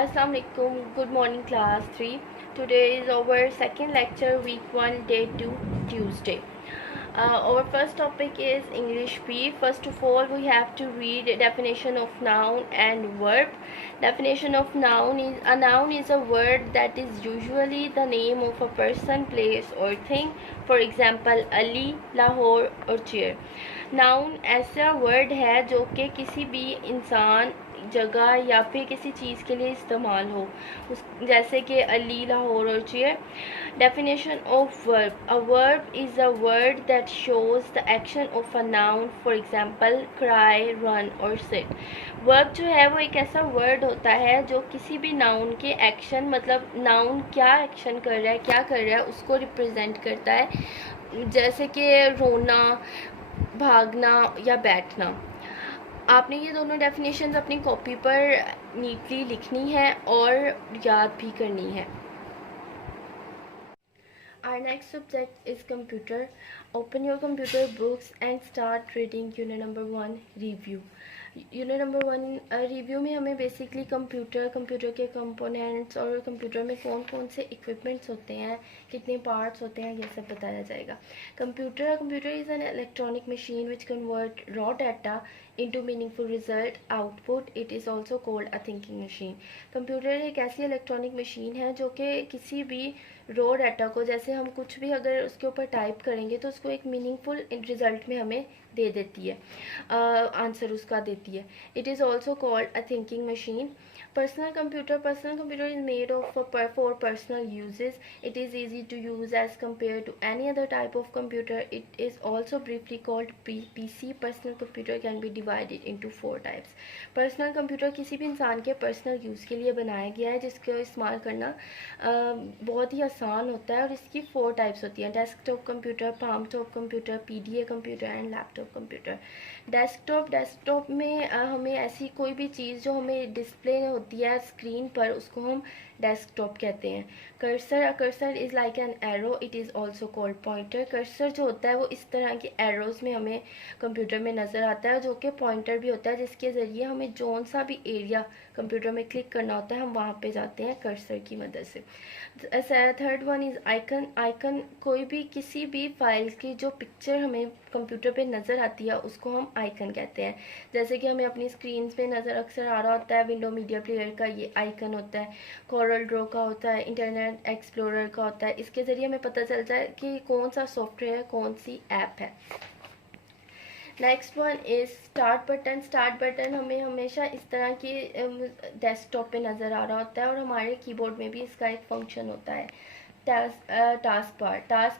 Assalamu alaikum. Good morning, class 3. Today is our second lecture, week 1, day 2, Tuesday. Our first topic is English P. First of all, we have to read definition of noun and verb. Definition of noun is a noun is a word that is usually the name of a person, place or thing. For example, Ali, Lahore और chair. Noun ऐसा word है जो कि किसी भी इंसान, जगह या फिर किसी चीज़ के लिए इस्तेमाल हो, उस जैसे कि अली, लाहौर और chair. Definition of verb. A verb is a word that shows the action of a noun. For example, cry, run और सिट. वर्ब जो है वो एक ऐसा वर्ड होता है जो किसी भी नाउन के एक्शन, मतलब नाउन क्या एक्शन कर रहा है, क्या कर रहा है, उसको रिप्रेजेंट करता है. जैसे कि रोना, भागना या बैठना. आपने ये दोनों डेफिनेशंस अपनी कॉपी पर नीटली लिखनी है और याद भी करनी है. Our next subject is computer. Open your computer books and start reading unit number 1, review. Unit number 1 review में हमें बेसिकली कंप्यूटर के कंपोनेंट्स और कंप्यूटर में कौन कौन से इक्विपमेंट्स होते हैं, कितने पार्ट्स होते हैं, ये सब बताया जाएगा. Computer is an electronic machine which convert raw data into meaningful result output. It is also called a thinking machine. Computer एक ऐसी इलेक्ट्रॉनिक मशीन है जो कि किसी भी रॉ डाटा को, जैसे हम कुछ भी अगर उसके ऊपर टाइप करेंगे तो उसको एक मीनिंगफुल रिजल्ट में हमें दे देती है, आंसर उसका देती है. It is also called a thinking machine. Personal computer is made of for personal uses. It is easy to use as compared to any other type of computer. It is also briefly called PC. Personal computer can be divided into 4 types. Personal computer किसी भी इंसान के personal use के लिए बनाया गया है, जिसको इस्तेमाल करना बहुत ही आसान होता है. और इसकी 4 टाइप्स होती हैं: desktop computer, palm top computer, PDA computer and laptop computer. Desktop में हमें ऐसी कोई भी चीज़ जो हमें डिस्प्ले होती है स्क्रीन पर, उसको हम डेस्कटॉप कहते हैं. Cursor is like an arrow. It is also called pointer. Cursor जो होता है वो इस तरह के एरोज़ में हमें कंप्यूटर में नज़र आता है, जो कि पॉइंटर भी होता है, जिसके ज़रिए हमें जौन सा भी एरिया कंप्यूटर में क्लिक करना होता है हम वहाँ पे जाते हैं कर्सर की मदद से. Third one is icon. कोई भी किसी भी फाइल की जो पिक्चर हमें कंप्यूटर पे नज़र आती है उसको हम आइकन कहते हैं. जैसे कि हमें अपनी स्क्रीन पे नज़र अक्सर आ रहा होता है विंडो मीडिया प्लेयर का, ये आइकन होता है. कोरल ड्रॉ का होता है, इंटरनेट एक्सप्लोरर का होता है. इसके ज़रिए हमें पता चलता है कि कौन सा सॉफ्टवेयर, कौन सी ऐप है. Next one is start button हमें हमेशा इस तरह की डेस्कटॉप पे नज़र आ रहा होता है, और हमारे कीबोर्ड में भी इसका एक फंक्शन होता है. टास्क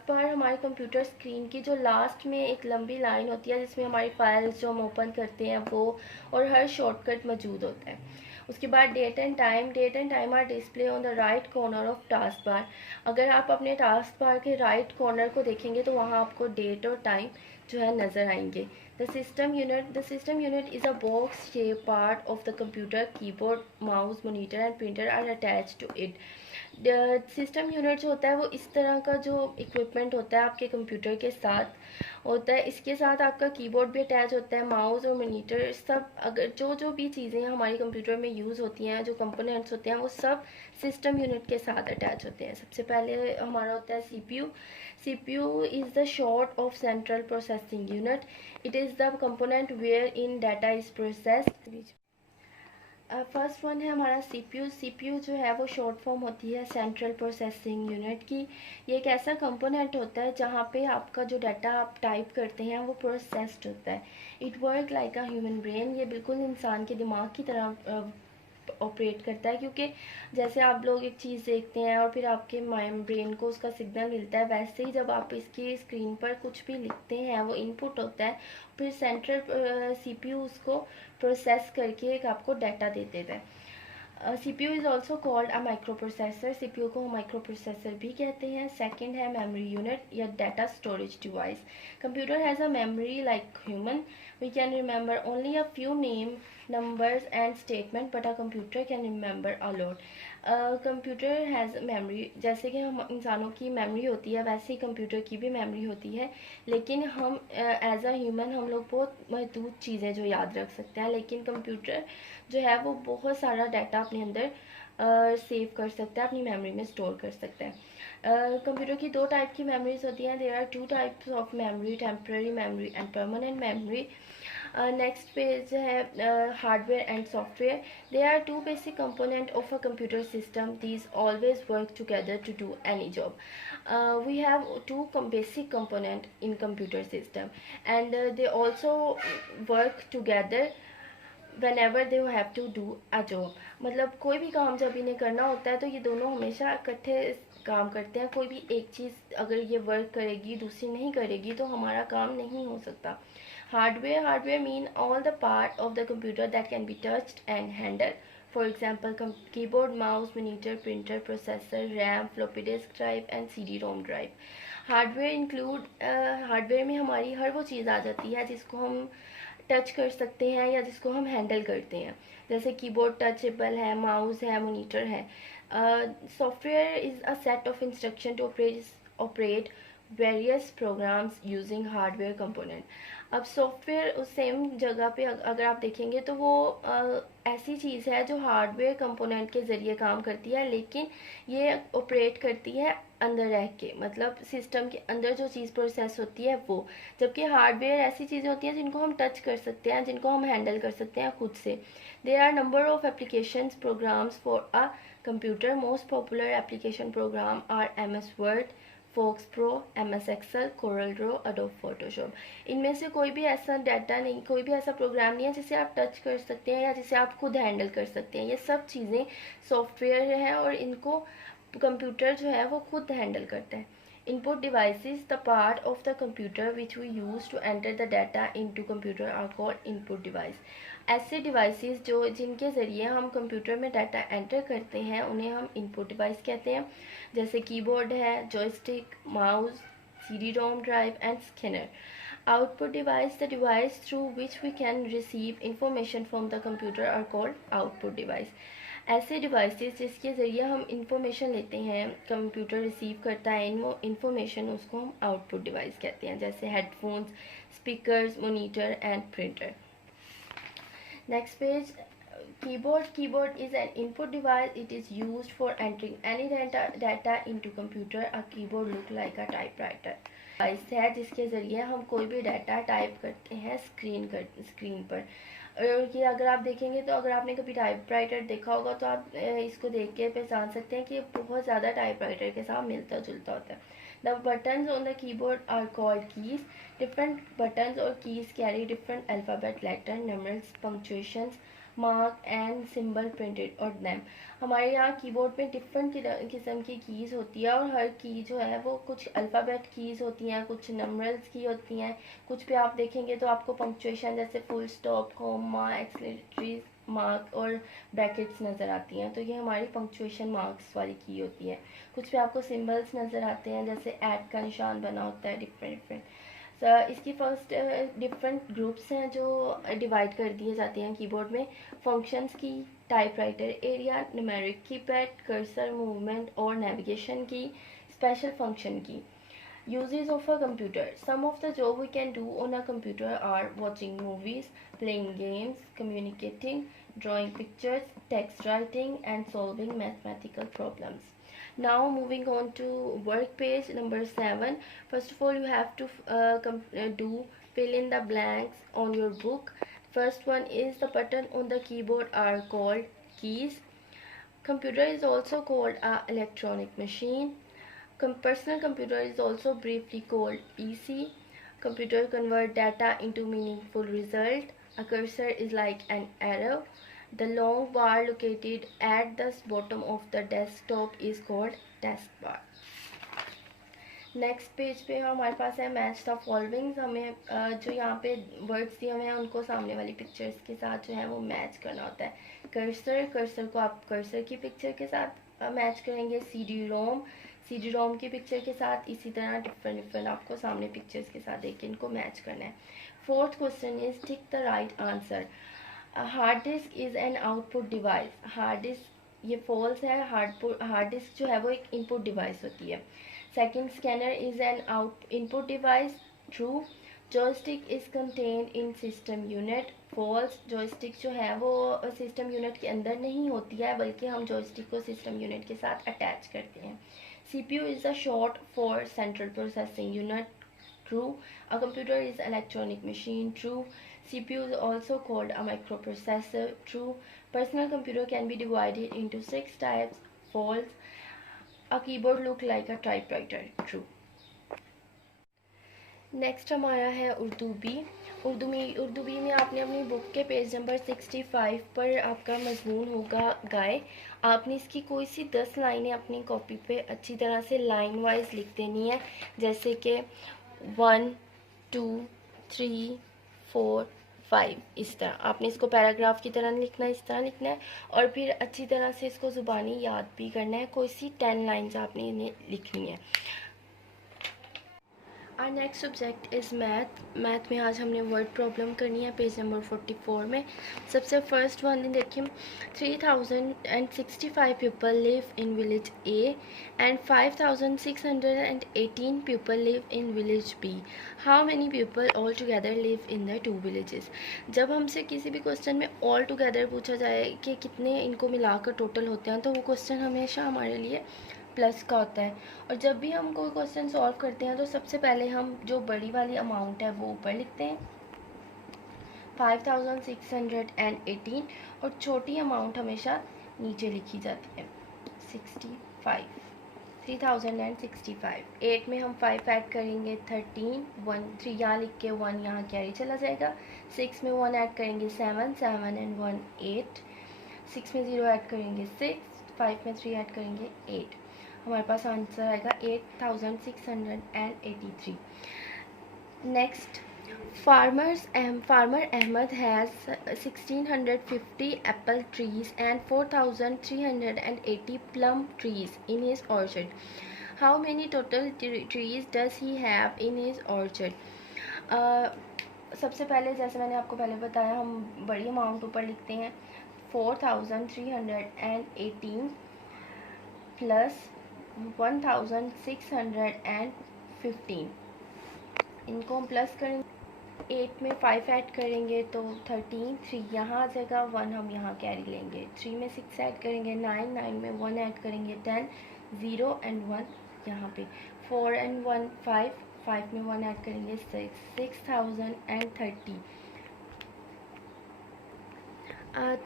बार हमारे कंप्यूटर स्क्रीन की जो लास्ट में एक लंबी लाइन होती है जिसमें हमारी फाइल्स जो हम ओपन करते हैं वो, और हर शॉर्टकट मौजूद होता है. उसके बाद date and time are display on the right corner of taskbar. अगर आप अपने टास्क बार के राइट कॉर्नर को देखेंगे तो वहाँ आपको डेट और टाइम जो है नज़र आएंगे. The system unit is a box-shaped part of the computer. Keyboard, mouse, monitor and printer are attached to it. System unit जो होता है वो इस तरह का जो इक्विपमेंट होता है आपके कंप्यूटर के साथ होता है. इसके साथ आपका कीबोर्ड भी अटैच होता है, माउस और मॉनिटर सब. अगर जो भी चीज़ें हमारी कंप्यूटर में यूज़ होती हैं, जो कंपोनेंट्स होते हैं, वो सब सिस्टम यूनिट के साथ अटैच होते हैं. सबसे पहले हमारा होता है CPU. CPU is the short of central processing unit. It is the component wherein data is processed. First one है हमारा CPU जो है वो शॉर्ट फॉर्म होती है सेंट्रल प्रोसेसिंग यूनिट की. ये एक ऐसा कंपोनेंट होता है जहाँ पे आपका जो डाटा आप टाइप करते हैं वो प्रोसेस्ड होता है. It work like a human brain. ये बिल्कुल इंसान के दिमाग की तरह ऑपरेट करता है, क्योंकि जैसे आप लोग एक चीज़ देखते हैं और फिर आपके माइंड ब्रेन को उसका सिग्नल मिलता है, वैसे ही जब आप इसकी स्क्रीन पर कुछ भी लिखते हैं वो इनपुट होता है, फिर सेंट्रल CPU उसको प्रोसेस करके एक आपको डाटा दे देता है. CPU is also called a microprocessor. CPU को माइक्रो प्रोसेसर भी कहते हैं. सेकेंड है मेमोरी यूनिट या data storage device. Computer has a memory like human. We can remember only a few name numbers and statement, but a computer can remember a lot. Computer has memory. जैसे कि हम इंसानों की memory होती है, वैसे ही computer की भी मेमोरी होती है, लेकिन हम एज अ ह्यूमन हम लोग बहुत महदूद चीज़ें जो याद रख सकते हैं, लेकिन कंप्यूटर जो है वो बहुत सारा डाटा अपने अंदर सेव कर सकता है, अपनी मेमोरी में स्टोर कर सकता है. कंप्यूटर की दो टाइप की मेमोरीज होती हैं. There are two types of memory, temporary memory and permanent memory. Next page है hardware and software. They are two basic component of a computer system. These always work together to do any job. We have two basic component in computer system, and they also work together whenever they have to do a job. मतलब कोई भी काम जब इन्हें करना होता है तो ये दोनों हमेशा इकट्ठे काम करते हैं. कोई भी एक चीज़ अगर ये वर्क करेगी दूसरी नहीं करेगी तो हमारा काम नहीं हो सकता. Hardware mean all the part of the computer that can be touched and handled. For example, keyboard, mouse, monitor, printer, processor, RAM, floppy disk drive and CD-ROM drive. Hardware include hardware में हमारी हर वो चीज़ आ जाती है जिसको हम touch कर सकते हैं या जिसको हम हैंडल करते हैं. जैसे कीबोर्ड टचेबल है, माउस है, मॉनिटर है. Software is a set of instruction to operate various programs using hardware component. अब सॉफ्टवेयर उस सेम जगह पे अगर आप देखेंगे तो वो ऐसी चीज़ है जो हार्डवेयर कंपोनेंट के ज़रिए काम करती है, लेकिन ये ऑपरेट करती है अंदर रह के, मतलब सिस्टम के अंदर जो चीज़ प्रोसेस होती है वो. जबकि हार्डवेयर ऐसी चीज़ें होती हैं जिनको हम टच कर सकते हैं, जिनको हम हैंडल कर सकते हैं खुद से. There are number of applications programs for a computer. Most popular application program are MS Word, FoxPro, MS Excel, Corel Draw, Adobe Photoshop. इनमें से कोई भी ऐसा डाटा नहीं, कोई भी ऐसा प्रोग्राम नहीं है जिसे आप टच कर सकते हैं या जिसे आप खुद हैंडल कर सकते हैं. ये सब चीज़ें सॉफ्टवेयर हैं और इनको कंप्यूटर जो है वो खुद हैंडल करता है. Input devices, the part of the computer which we use to enter the data into computer are called input device. ऐसे डिवाइसेस जो जिनके ज़रिए हम कंप्यूटर में डाटा एंटर करते हैं उन्हें हम इनपुट डिवाइस कहते हैं. जैसे कीबोर्ड है, joystick, mouse, CD-ROM drive and scanner. Output device, the device through which we can receive information from the computer are called output device. ऐसे डिवाइसेस जिसके ज़रिए हम इंफॉर्मेशन लेते हैं, कंप्यूटर रिसीव करता है इंफॉर्मेशन, उसको हम आउटपुट डिवाइस कहते हैं. जैसे headphones, speakers, monitor and printer. Next page. Keyboard is an input device. It is used for entering any data into computer. A keyboard look like a typewriter. Device है जिसके ज़रिए हम कोई भी डाटा टाइप करते हैं स्क्रीन पर. और ये अगर आप देखेंगे तो अगर आपने कभी टाइपराइटर देखा होगा तो आप इसको देख के पहचान सकते हैं कि ये बहुत ज़्यादा टाइपराइटर के साथ मिलता जुलता होता है. The buttons on the keyboard are called keys. Different buttons or keys carry different alphabet, letter, numerals, punctuations, mark and symbol printed on them. हमारे यहाँ कीबोर्ड पे डिफरेंट किस्म की कीज़ होती है और हर की जो है वो कुछ अल्फ़ाबेट कीज़ होती हैं, कुछ नंबर्स की होती हैं, कुछ पे आप देखेंगे तो आपको पंक्चुएशन जैसे full stop, comma, exclamatory mark और ब्रैकेट्स नज़र आती हैं. तो ये हमारी पंक्चुएशन मार्क्स वाली की होती है. कुछ पे आपको सिंबल्स नज़र आते हैं जैसे ऐट का निशान बना होता है डिफरेंट. इसकी फर्स्ट डिफरेंट ग्रुप्स हैं जो डिवाइड कर दिए जाते हैं कीबोर्ड में. फंक्शंस की, typewriter area, numeric keypad, cursor movement और नेविगेशन की, स्पेशल फंक्शन की. Uses of a computer. Some of the job we can do on a computer are watching movies, playing games, communicating, drawing pictures, text writing and solving mathematical problems. Now moving on to work page number 7. First of all you have to do fill in the blanks on your book. First one is the button on the keyboard are called keys. Computer is also called a electronic machine. Personal computer is also briefly called PC. Computer convert data into meaningful result. A cursor is like an arrow. The long bar located at the bottom of the desktop is called taskbar. Next page पे हमारे पास है match the followings. हमें जो यहाँ पे words दिए हुए हैं उनको सामने वाली पिक्चर्स के साथ जो है वो मैच करना होता है. कर्सर को आप कर्सर की पिक्चर के साथ मैच करेंगे. CD-ROM की पिक्चर के साथ. इसी तरह डिफरेंट आपको सामने पिक्चर्स के साथ देख के इनको मैच करना है. Fourth question is tick the right answer. Hard disk is an output device, hard disk ये फॉल्स है, हार्ड डिस्क जो है वो एक इनपुट डिवाइस होती है। Second, scanner is an out input device, true. Joystick is contained in system unit, false. Joystick जो है वो सिस्टम यूनिट के अंदर नहीं होती है, बल्कि हम जॉयस्टिक को सिस्टम यूनिट के साथ अटैच करते हैं। CPU is a short for central processing unit, true. A computer is an electronic machine, true. CPU is also called a microprocessor, true. Personal computer can be divided into 6 types, false. A keyboard look like a typewriter, true. Next हमारा है Urdu B. Urdu B में आपने अपनी book के page number 65 पर आपका मजमून होगा गाय। आपने इसकी कोई सी 10 लाइनें अपनी कॉपी पे अच्छी तरह से लाइन वाइज लिख देनी है, जैसे कि 1 2 3 4 5, इस तरह आपने इसको पैराग्राफ की तरह लिखना है, इस तरह लिखना है, और फिर अच्छी तरह से इसको ज़ुबानी याद भी करना है। कोई सी 10 लाइन्स आपने इन्हें लिखनी है। Our next subject is math. Math में आज हमने वर्ड प्रॉब्लम करनी है पेज नंबर 44 में। सबसे फर्स्ट वन देखिए, 3065 people live in village A and 5618 people live in village B. How many people all together live in the 2 villages. जब हमसे किसी भी क्वेश्चन में ऑल टुगेदर पूछा जाए कि कितने इनको मिलाकर टोटल होते हैं, तो वो क्वेश्चन हमेशा हमारे लिए प्लस का होता है। और जब भी हम कोई क्वेश्चन सॉल्व करते हैं तो सबसे पहले हम जो बड़ी वाली अमाउंट है वो ऊपर लिखते हैं 5618, और छोटी अमाउंट हमेशा नीचे लिखी जाती है 65, 3065। 8 में हम 5 ऐड करेंगे 13, 1 3 यहाँ लिख के 1 यहाँ कैरी चला जाएगा। 6 में 1 ऐड करेंगे 7, 7 एंड 1 8। 6 में 0 ऐड करेंगे 6, 5 में 3 ऐड करेंगे 8। हमारे पास आंसर आएगा 8683। Next, farmer Ahmed has 1650 apple trees and 4380 plum trees in his orchard. How many total trees does he have in his orchard. सबसे पहले जैसे मैंने आपको पहले बताया, हम बड़ी अमाउंट ऊपर लिखते हैं 4318 प्लस 1615, इनको हम प्लस करेंगे। 8 में 5 ऐड करेंगे तो 13, 3 यहाँ आ जाएगा, 1 हम यहाँ कैरी लेंगे। 3 में 6 ऐड करेंगे 9, 9 में 1 ऐड करेंगे 10, 0 एंड 1 यहाँ पे। 4 एंड 1 5, 5 में 1 ऐड करेंगे 6, 6030।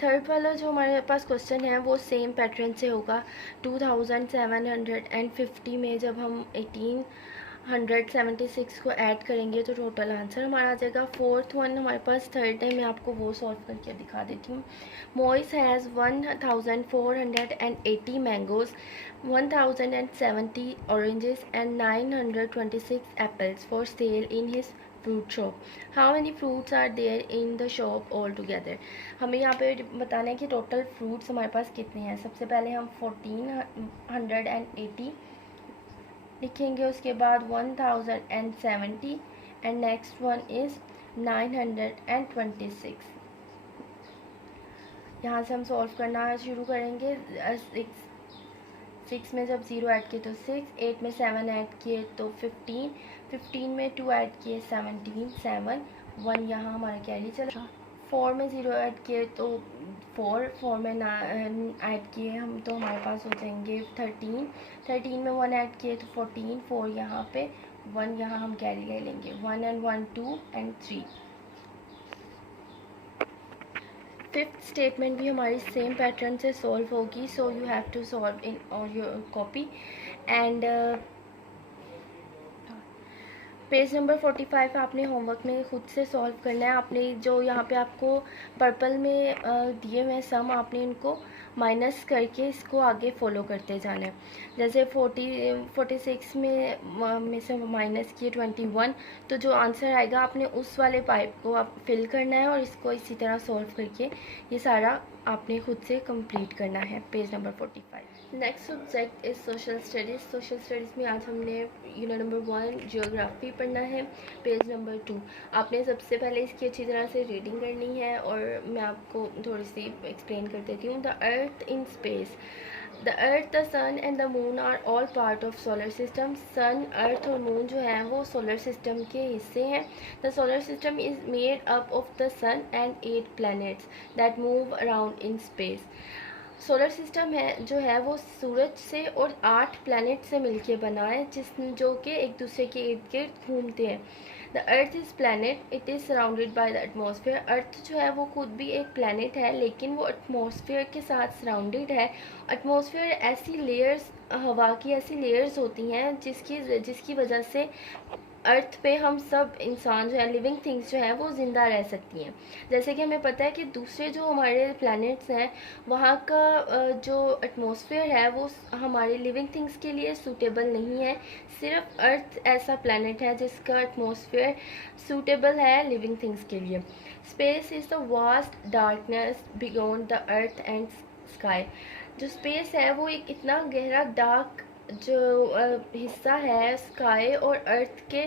थर्ड वाला जो हमारे पास क्वेश्चन है वो सेम पैटर्न से होगा। 2750 में जब हम 1876 को ऐड करेंगे तो टोटल आंसर हमारा आ जाएगा। फोर्थ वन हमारे पास थर्ड है, मैं आपको वो सॉल्व करके दिखा देती हूँ। Moiz has 1480 mangoes, 1070 oranges and 926 apples for sale in his fruit shop. How many fruits are there in the shop all together. हमें यहाँ पे बताना है कि टोटल फ्रूट्स हमारे पास कितने हैं। सबसे पहले हम 1480 लिखेंगे, उसके बाद 1070 एंड नेक्स्ट वन इज़ 926। यहाँ से हम सॉल्व करना शुरू करेंगे। 6 में जब 0 ऐड किए तो 6, 8 में 7 ऐड किए तो 15, 15 में 2 ऐड किए 17, 7, 1 यहाँ हमारा कैरी चला। 4 में 0 ऐड किए तो 4, 4 में ऐड किए हम तो हमारे पास हो जाएंगे 13, 13 में 1 ऐड किए तो 14, 4 यहाँ पे, 1 यहाँ हम कैरी ले लेंगे। 1 एंड 1 2 एंड 3। फिफ्थ स्टेटमेंट भी हमारी सेम पैटर्न से सॉल्व होगी, so you have to solve in on your copy. And page number 45 आपने होमवर्क में खुद से सॉल्व करना है। आपने जो यहाँ पे आपको पर्पल में दिए हुए सम, आपने इनको माइनस करके इसको आगे फॉलो करते जाना है। जैसे 46 में से माइनस किए 21, तो जो आंसर आएगा आपने उस वाले पाइप को आप फिल करना है और इसको इसी तरह सॉल्व करके ये सारा आपने खुद से कंप्लीट करना है। Page number 45। Next subject is social studies. Social studies में आज हमने यूनिट नंबर 1 जियोग्राफी पढ़ना है। Page number 2। आपने सबसे पहले इसकी अच्छी तरह से रीडिंग करनी है और मैं आपको थोड़ी सी एक्सप्लेन कर देती हूँ। The earth in space. The earth, the sun and the moon are all part of solar system. Sun, earth और मून जो है वो सोलर सिस्टम के हिस्से हैं। The solar system is made up of the sun and 8 planets that move around in space. Solar system है जो है वो सूरज से और 8 प्लैनेट से मिलके बना है जो कि एक दूसरे के इर्द गिर्द घूमते हैं। The earth is planet, it is surrounded by the atmosphere. Earth जो है वो खुद भी एक प्लैनेट है लेकिन वो एटमॉस्फेयर के साथ सराउंडेड है। एटमॉस्फेयर ऐसी लेयर्स, हवा की ऐसी लेयर्स होती हैं जिसकी वजह से अर्थ पे हम सब इंसान जो है, लिविंग थिंग्स जो हैं वो ज़िंदा रह सकती हैं। जैसे कि हमें पता है कि दूसरे जो हमारे प्लैनेट्स हैं वहाँ का जो एटमॉस्फेयर है वो हमारे लिविंग थिंग्स के लिए सूटेबल नहीं है। सिर्फ अर्थ ऐसा प्लैनेट है जिसका एटमॉस्फेयर सूटेबल है लिविंग थिंग्स के लिए। Space is the vast darkness beyond the earth and sky. जो स्पेस है वो एक इतना गहरा डार्क जो हिस्सा है स्काई और अर्थ के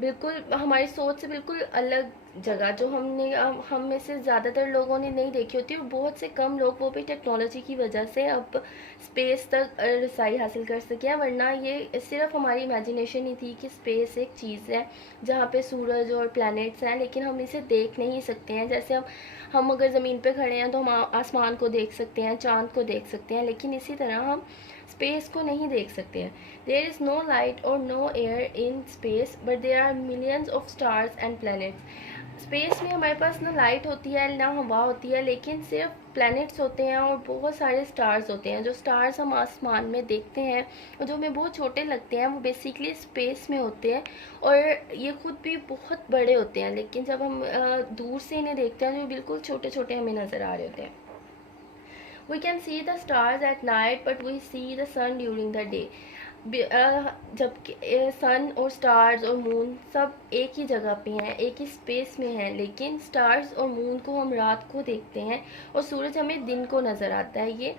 बिल्कुल हमारी सोच से बिल्कुल अलग जगह, जो हम में से ज़्यादातर लोगों ने नहीं देखी होती और बहुत से कम लोग वो भी टेक्नोलॉजी की वजह से अब स्पेस तक रसाई हासिल कर सके हैं। वरना ये सिर्फ हमारी इमेजिनेशन ही थी कि स्पेस एक चीज़ है जहाँ पे सूरज और प्लैनेट्स हैं, लेकिन हम इसे देख नहीं सकते हैं। जैसे हम अगर ज़मीन पे खड़े हैं तो हम आसमान को देख सकते हैं, चाँद को देख सकते हैं, लेकिन इसी तरह हम स्पेस को नहीं देख सकते हैं। देयर इज़ नो लाइट और no air in space but there are millions of stars and planets. Space में हमारे पास ना लाइट होती है ना हवा होती है, लेकिन सिर्फ प्लैनेट्स होते हैं और बहुत सारे स्टार्स होते हैं। जो स्टार्स हम आसमान में देखते हैं और जो हमें बहुत छोटे लगते हैं वो बेसिकली स्पेस में होते हैं और ये खुद भी बहुत बड़े होते हैं, लेकिन जब हम दूर से इन्हें देखते हैं तो बिल्कुल छोटे छोटे हमें नज़र आ रहे होते हैं। We can see the stars at night but we see the sun during the day। जबकि सन और स्टार्स और मून सब एक ही जगह पे हैं, एक ही स्पेस में हैं, लेकिन स्टार्स और मून को हम रात को देखते हैं और सूरज हमें दिन को नज़र आता है। ये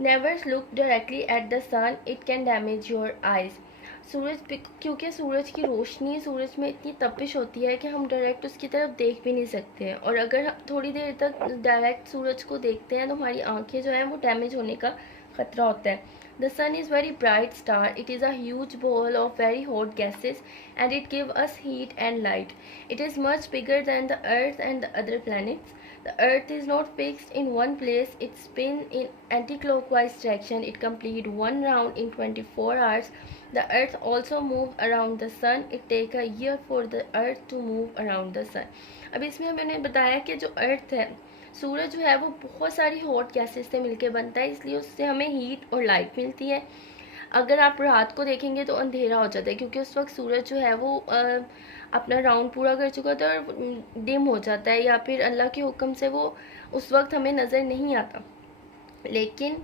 never look directly at the sun, it can damage your eyes. क्योंकि सूरज की रोशनी, सूरज में इतनी तपिश होती है कि हम डायरेक्ट उसकी तरफ देख भी नहीं सकते हैं, और अगर हम थोड़ी देर तक डायरेक्ट सूरज को देखते हैं तो हमारी आंखें जो हैं वो डैमेज होने का खतरा होता है। The sun is very bright star, it is a huge ball of very hot gases and it give us heat and light. It is much bigger than the earth and the other planets। The earth is not fixed in one place, it spins in anti-clockwise direction, it completes one round in 24 hours। The earth also moves around the sun, it takes a year for the earth to move around the sun। अब इसमें मैंने बताया कि जो अर्थ है, सूरज जो है वो बहुत सारी हॉट गैसेस से मिलकर बनता है, इसलिए उससे हमें हीट और लाइट मिलती है। अगर आप रात को देखेंगे तो अंधेरा हो जाता है क्योंकि उस वक्त सूरज जो है वो अपना राउंड पूरा कर चुका था और डिम हो जाता है, या फिर अल्लाह के हुक्म से वो उस वक्त हमें नज़र नहीं आता। लेकिन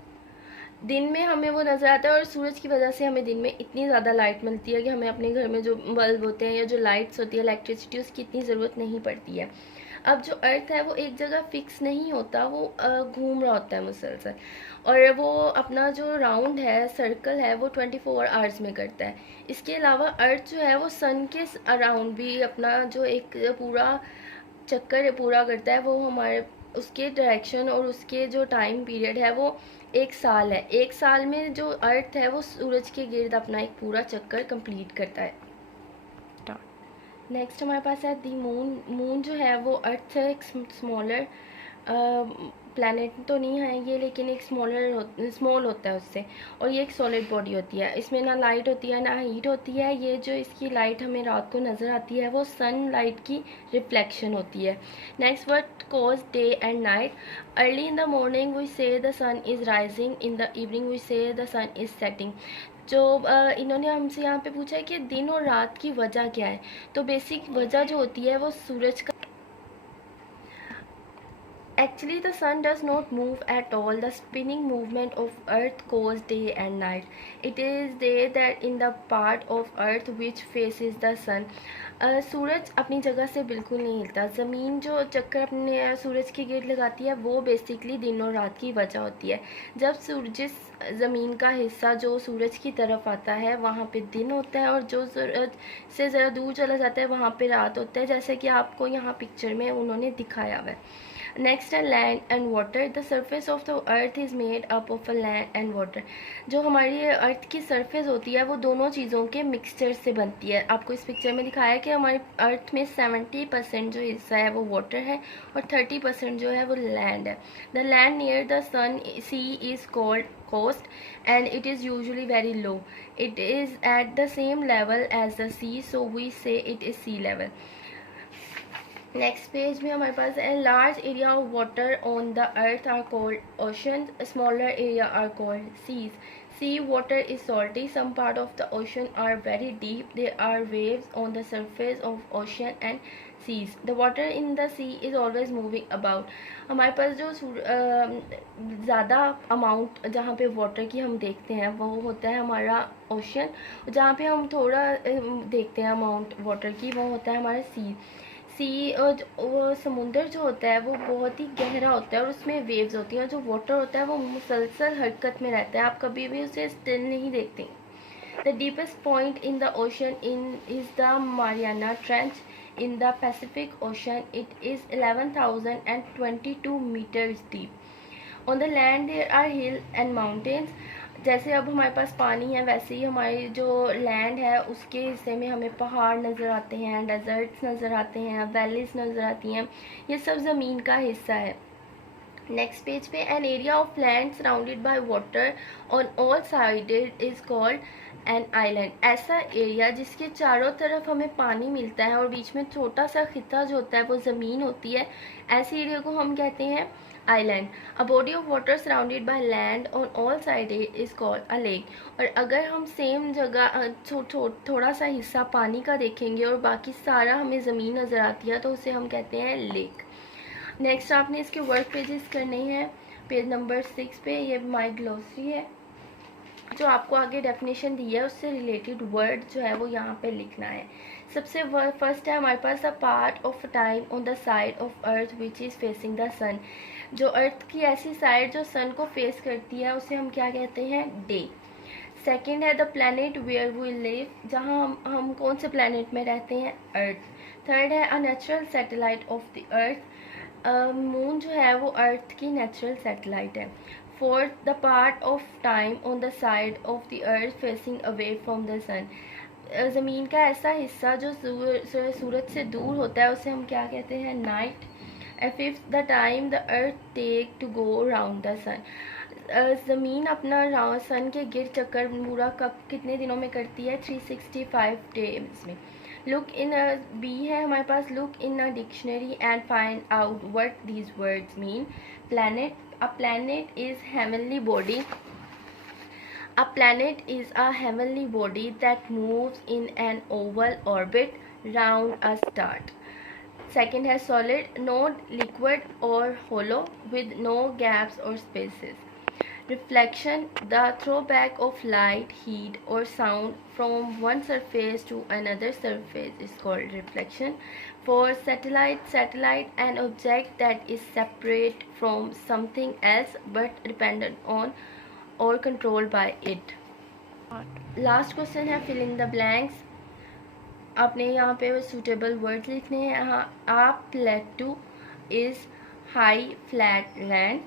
दिन में हमें वो नज़र आता है और सूरज की वजह से हमें दिन में इतनी ज़्यादा लाइट मिलती है कि हमें अपने घर में जो बल्ब होते हैं या जो लाइट्स होती है, इलेक्ट्रिसिटी, उसकी इतनी ज़रूरत नहीं पड़ती है। अब जो अर्थ है वो एक जगह फिक्स नहीं होता, वो घूम रहा होता है मुसलसल, और वो अपना जो राउंड है, सर्कल है, वो 24 आवर्स में करता है। इसके अलावा अर्थ जो है वो सन के अराउंड भी अपना जो एक पूरा चक्कर पूरा करता है, वो हमारे उसके डायरेक्शन और उसके जो टाइम पीरियड है वो 1 साल है। 1 साल में जो अर्थ है वो सूरज के गिर्द अपना एक पूरा चक्कर कंप्लीट करता है। नेक्स्ट हमारे पास है दी मून। मून जो है वो अर्थ से एक स्मॉलर प्लैनेट तो नहीं है ये, लेकिन एक स्मॉल होता है उससे, और ये एक सॉलिड बॉडी होती है। इसमें ना लाइट होती है ना हीट होती है। ये जो इसकी लाइट हमें रात को नज़र आती है वो सन लाइट की रिफ्लेक्शन होती है। Next what cause day and night. Early in the morning we see the sun is rising, in the evening we see the sun is setting. जो इन्होंने हमसे यहाँ पे पूछा है कि दिन और रात की वजह क्या है, तो बेसिक वजह जो होती है वो Actually, the sun does not move at all. The spinning movement of earth goes day and night. It is there that in the part of earth which faces the sun. सूरज अपनी जगह से बिल्कुल नहीं हिलता. ज़मीन जो चक्कर अपने सूरज की गिर्द लगाती है वो बेसिकली दिन और रात की वजह होती है. जब सूरज ज़मीन का हिस्सा जो सूरज की तरफ आता है वहाँ पे दिन होता है, और जो सूरज से ज़रा दूर चला जाता है वहाँ पे रात होता है, जैसे कि आपको यहाँ पिक्चर में उन्होंने दिखाया हुआ है. नेक्स्ट है land and water. The surface of the earth is made up of a land and water. जो हमारी अर्थ की सरफेस होती है वो दोनों चीज़ों के मिक्सचर से बनती है. आपको इस पिक्चर में दिखाया है कि हमारी अर्थ में 70% जो हिस्सा है वो वाटर है और 30% जो है वो लैंड है. The land near the sun sea is called coast, and it is usually very low. It is at the same level as the sea, so we say it is sea level. Next page में हमारे पास है large area of water on the earth are called ocean, smaller area are called seas. Sea water is salty. Some part of the ocean are very deep. There are waves on the surface of ocean and seas. The water in the sea is always moving about. हमारे पास जो ज़्यादा amount जहाँ पे water की हम देखते हैं वो होता है हमारा ओशन. जहाँ पे हम थोड़ा देखते हैं अमाउंट वाटर की वो होता है हमारा सी. वो समुंदर जो होता है वो बहुत ही गहरा होता है और उसमें वेव्स होती हैं. जो वाटर होता है वो मुसलसल हरकत में रहता है, आप कभी भी उसे स्टिल नहीं देखते. The deepest point in the ocean is the Mariana trench in the Pacific ocean. It is 11,022 metres deep. On the land there are hill and mountains. जैसे अब हमारे पास पानी है वैसे ही हमारी जो लैंड है उसके हिस्से में हमें पहाड़ नज़र आते हैं, डेजर्ट्स नज़र आते हैं, वैलीज नज़र आती हैं. ये सब ज़मीन का हिस्सा है. नेक्स्ट पेज पे an area of land surrounded by water on all sided is called an island. ऐसा एरिया जिसके चारों तरफ हमें पानी मिलता है और बीच में छोटा सा खिता जो होता है वो ज़मीन होती है, ऐसे एरिया को हम कहते हैं island. A body of water surrounded by land on all sided is called a lake. और अगर हम सेम जगह थोड़ा सा हिस्सा पानी का देखेंगे और बाकी सारा हमें ज़मीन नज़र आती है तो उसे हम कहते हैं लेक. नेक्स्ट आपने इसके वर्क पेजेस करने हैं. पेज नंबर 6 पे ये माई ग्लोसरी है जो आपको आगे डेफिनेशन दी है उससे रिलेटेड वर्ड जो है वो यहाँ पे लिखना है. सबसे फर्स्ट है हमारे पास the part of time on the side of earth which is facing the sun. जो अर्थ की ऐसी साइड जो सन को फेस करती है उसे हम क्या कहते हैं, डे. सेकेंड है the planet where we live, जहाँ हम कौन से प्लैनेट में रहते हैं, अर्थ. थर्ड है a natural satellite of the earth. Moon जो है वो अर्थ की नेचुरल सैटेलाइट है. Fourth the part of time on the side of the earth facing away from the sun. ज़मीन का ऐसा हिस्सा जो सूरज से दूर होता है उसे हम क्या कहते हैं, night. And fifth the time the earth take to go round the sun. ज़मीन अपना सन के गिर चक्कर पूरा कब कितने दिनों में करती है, 365 डेज में. लुक इन बी है हमारे पास, look in a dictionary and find out what these words mean. Planet. A planet is heavenly body. A planet is a heavenly body that moves in an oval orbit round a star. Second has solid, not liquid or hollow with no gaps or spaces. Reflection, the throwback of light, heat or sound from one surface to another surface is called reflection. For satellite, an object that is separate from something else but dependent on or controlled by it. Last question है fill in the blanks. आपने यहाँ पे suitable words लिखने हैं. आप plateau is high flat land.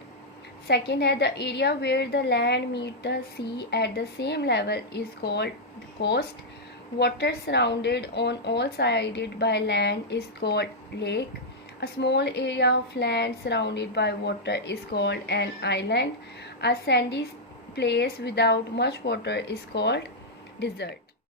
Second है the area where the land meet the sea at the same level is called the coast. Water surrounded on all sided by land is called lake. A small area of land surrounded by water is called an island. A sandy place without much water is called desert.